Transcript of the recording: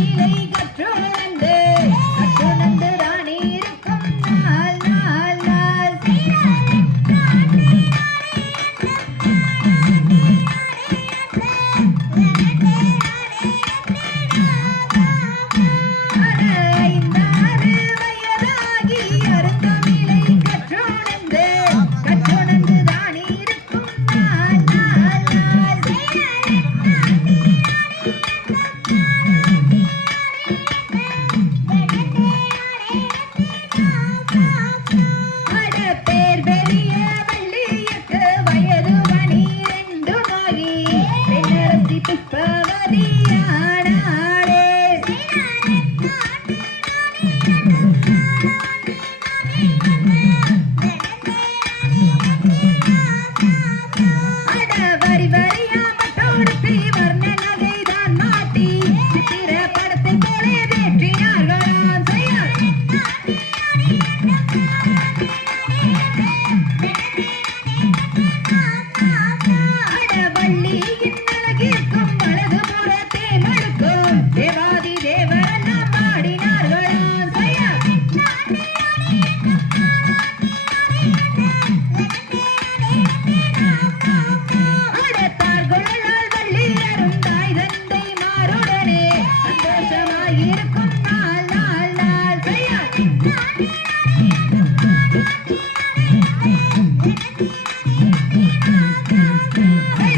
You. Thank you.